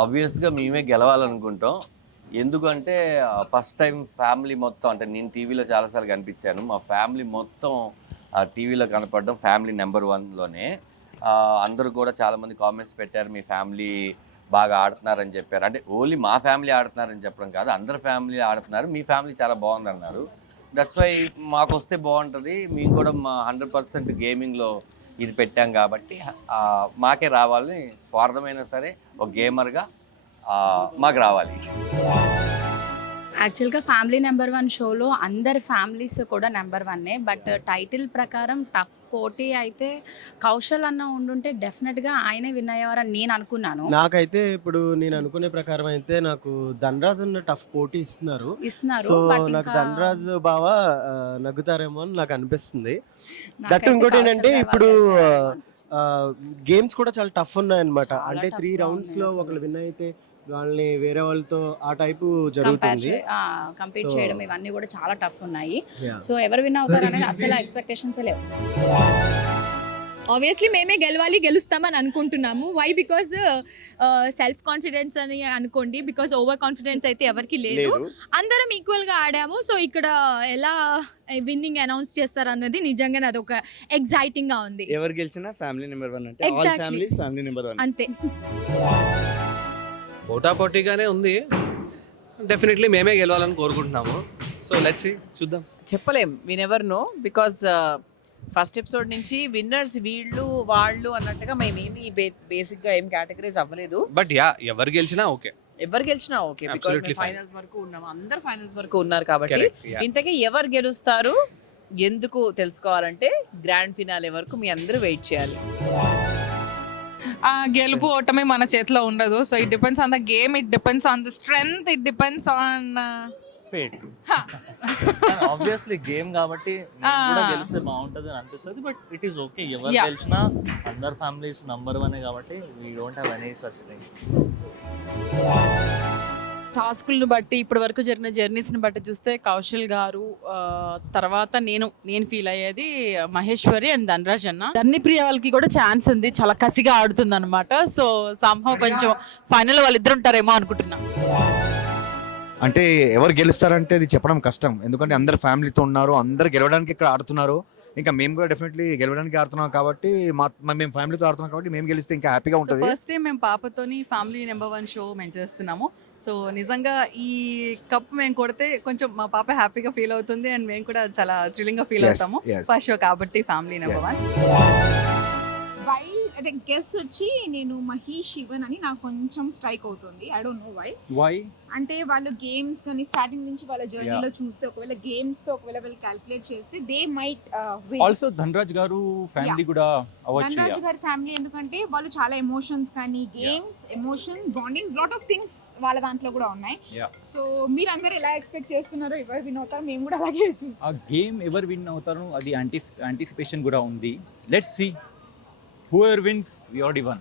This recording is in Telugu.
ఆబ్వియస్‌గా మేమే గెలవాలనుకుంటాం. ఎందుకంటే ఫస్ట్ టైమ్ ఫ్యామిలీ మొత్తం అంటే నేను టీవీలో చాలా సార్లు కనిపించాను. మా ఫ్యామిలీ మొత్తం టీవీలో కనపడడం ఫ్యామిలీ నంబర్ 1లోనే. అందరూ కూడా చాలామంది కామెంట్స్ పెట్టారు. మీ ఫ్యామిలీ బాగా ఆడుతున్నారని చెప్పారు. అంటే ఓన్లీ మా ఫ్యామిలీ ఆడుతున్నారని చెప్పడం కాదు. అందరి ఫ్యామిలీ ఆడుతున్నారు. మీ ఫ్యామిలీ చాలా బాగుందన్నారు. దట్స్ వై మాకొస్తే బాగుంటుంది. మేము కూడా మా 100% గేమింగ్‌లో ఇది పెట్టాం కాబట్టి మాకే రావాలని స్వార్థమైనా సరే ఒక గేమర్గా మాకు రావాలి. యాక్చువల్‌గా ఫ్యామిలీ నెంబర్ 1 షోలో అందరి ఫ్యామిలీస్ కూడా నెంబర్ 1. బట్ టైటిల్ ప్రకారం టఫ్ పోటీ అయితే కౌశల్ అన్న ఉండుంటే డెఫినెట్‌గా ఆయనే విన్ అయ్యేవారని నేను అనుకున్నాను. నాకైతే ఇప్పుడు నేను అనుకునే ప్రకారం అయితే నాకు ధనరాజ్ అన్న టఫ్ పోటీ ఇస్తున్నారు. సో బట్ నాకు ఇంకా ధనరాజ్ బావ నగ్గుతారేమో అని నాకు అనిపిస్తుంది. దట్ నాకైతే ఇంకోటి కౌశల్ ఏంటంటే రావాలి ఇప్పుడు అనిపించింది. గేమ్స్ కూడా చాలా టఫ్ ఉన్నాయన్నమాట. చాలా అంటే 3 టఫ్‌గా రౌండ్స్‌లో ఉన్నాయి ఒకళ్ళు అసలు. విన్ అయితే వాళ్ళని వేరే వాళ్ళతో ఆ టైపు జరుగుతుంది. కంపీట్ సో చేయడం ఇవన్నీ కూడా చాలా టఫ్ ఉన్నాయి. యా సో ఎవరు విన్ అవుతారనేది అసలు ఎక్స్‌పెక్టేషన్సే లేవు. ఆబ్వియస్లీ మేమే గెలుస్తామని అనుకుంటున్నాము. వై? బికాజ్ సెల్ఫ్ కాన్ఫిడెన్స్ అని అనుకోండి. బికాజ్ ఓవర్ కాన్ఫిడెన్స్ అయితే ఎవరికి లేదు. అందరం ఈక్వల్గా ఆడాము. సో ఇక్కడ ఎలా విన్నింగ్ అనౌన్స్ చేస్తారన్నది నిజంగానే అదొక ఎగ్జైటింగ్గా ఉంది. ఎవరు గెలిచినా ఫ్యామిలీ నెంబర్ 1 అంటే all exactly families family number 1. అంతే. పోటాపోటీగానే ఉంది. డెఫినెట్లీ మేమే గెలవాలని కోరుకుంటున్నాము. సో లెట్స్ సీ, చూద్దాం. చెప్పలేం, we never know. Because first episode నుంచి విన్నర్స్ వీళ్ళు వాళ్ళు అన్నట్టుగా మేమేమి బేసిక్గా ఏం కేటగరైజ్ అవ్వలేదు. బట్ యా, ఎవరు గెలిచినా ఓకే. ఎవరు గెలిచినా ఓకే. బికాజ్ Absolutely మేము fine. ఫైనల్స్ వరకు ఉన్నాము, అందరు ఫైనల్స్ వరకు ఉన్నారు కాబట్టి. Correct, yeah. ఇంతకీ ఎవరు గెలుస్తారు ఎందుకు తెలుసుకోవాలంటే గ్రాండ్ ఫినాలే వరకు మీ అందరూ వెయిట్ చేయాలి. గెలుపు ఓటమి మన చేతిలో ఉండదు. So it depends on the game, it depends on the strength, it depends on fate. Obviously game కాబట్టి మేము కూడా గెలిస్తే బాగుంటుంది అని అనిపిస్తుంది. బట్ ఇట్ ఈస్ ఓకే, ఎవరు Yeah. గెలిచినా అందర్ ఫ్యామిలీస్ నంబర్ 1 కాబట్టి we don't have any such thing. టాస్క్లను బట్టి ఇప్పటి వరకు జరిగిన జర్నీస్ని బట్టి చూస్తే కౌశల్ గారు తర్వాత నేను ఫీల్ అయ్యేది మహేశ్వరి అండ్ ధనరాజ్ అన్న. ధర్నిప్రియ వాళ్ళకి కూడా ఛాన్స్ ఉంది, చాలా కసిగా ఆడుతుంది అనమాట. సో సంహవ్ కొంచెం ఫైనల్ వాళ్ళిద్దరు ఉంటారేమో అనుకుంటున్నా. అంటే ఎవరు గెలుస్తారంటే అది చెప్పడం కష్టం. ఎందుకంటే అందరు ఫ్యామిలీతో ఉన్నారు, అందరు గెలవడానికి ఇక్కడ ఆడుతున్నారు. ఇంకా మేము కూడా డెఫినెట్లీ గెలవడానికి ఆడుతున్నాం కాబట్టి మేము ఫ్యామిలీతో ఆడుతున్నాం కాబట్టి మేము గెలిస్తే ఇంకా హ్యాపీగా ఉంటుంది. ఫస్ట్ టైం మేము పాపతోని ఫ్యామిలీ నెంబర్ 1 షో మేము చేస్తున్నాము. సో నిజంగా ఈ కప్ మేము కొడితే కొంచెం మా పాప హ్యాపీగా ఫీల్ అవుతుంది అండ్ మేము కూడా చాలా థ్రిల్లింగ్గా ఫీల్ అవుతాము. ఫస్ట్ షో కాబట్టి ఫ్యామిలీ నెంబర్ 1. వై అంటే గెస్ వచ్చి నేను మహేష్ శివన్ అని నాకు కొంచెం స్ట్రైక్ అవుతుంది. I don't know why. అంటే వాళ్ళు గేమ్స్ కానీ స్టార్టింగ్ నుంచి వాళ్ళ జర్నీలో చూస్తే ఒకవేళ గేమ్స్ తో ఒకవేళ వాళ్ళు క్యాల్కులేట్ చేస్తే దే మైట్ ఆల్సో ధనరాజ్ గారు ఫ్యామిలీ కూడా అవ్వచ్చు. ధనరాజ్ గారి ఫ్యామిలీ ఎందుకంటే వాళ్ళు చాలా ఎమోషన్స్ కానీ games emotions bondings lot of things వాళ్ళ దాంట్లో కూడా ఉన్నాయి. సో మీరందరూ ఎలా ఎక్స్పెక్ట్ చేస్తున్నారు ఎవరు విన్ అవుతారు? మేము కూడా అలాగే చూస్తాం. ఆ గేమ్ ఎవరు విన్ అవుతారు అది యాంటిసిపేషన్ కూడా ఉంది. Let's see whoever wins we already one.